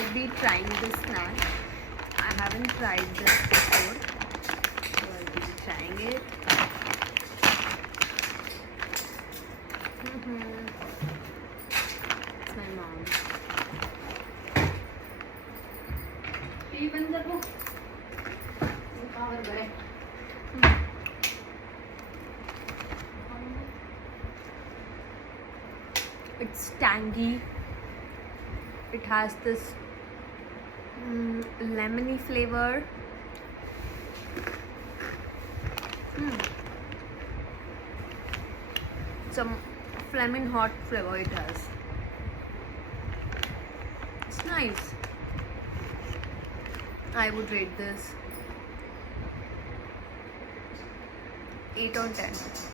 I'll be trying this snack. I haven't tried this before, so I'll be trying it. It's my mom. It's tangy. It has this lemony flavor. Some flaming hot flavor it has. It's nice. I would rate this 8 on 10.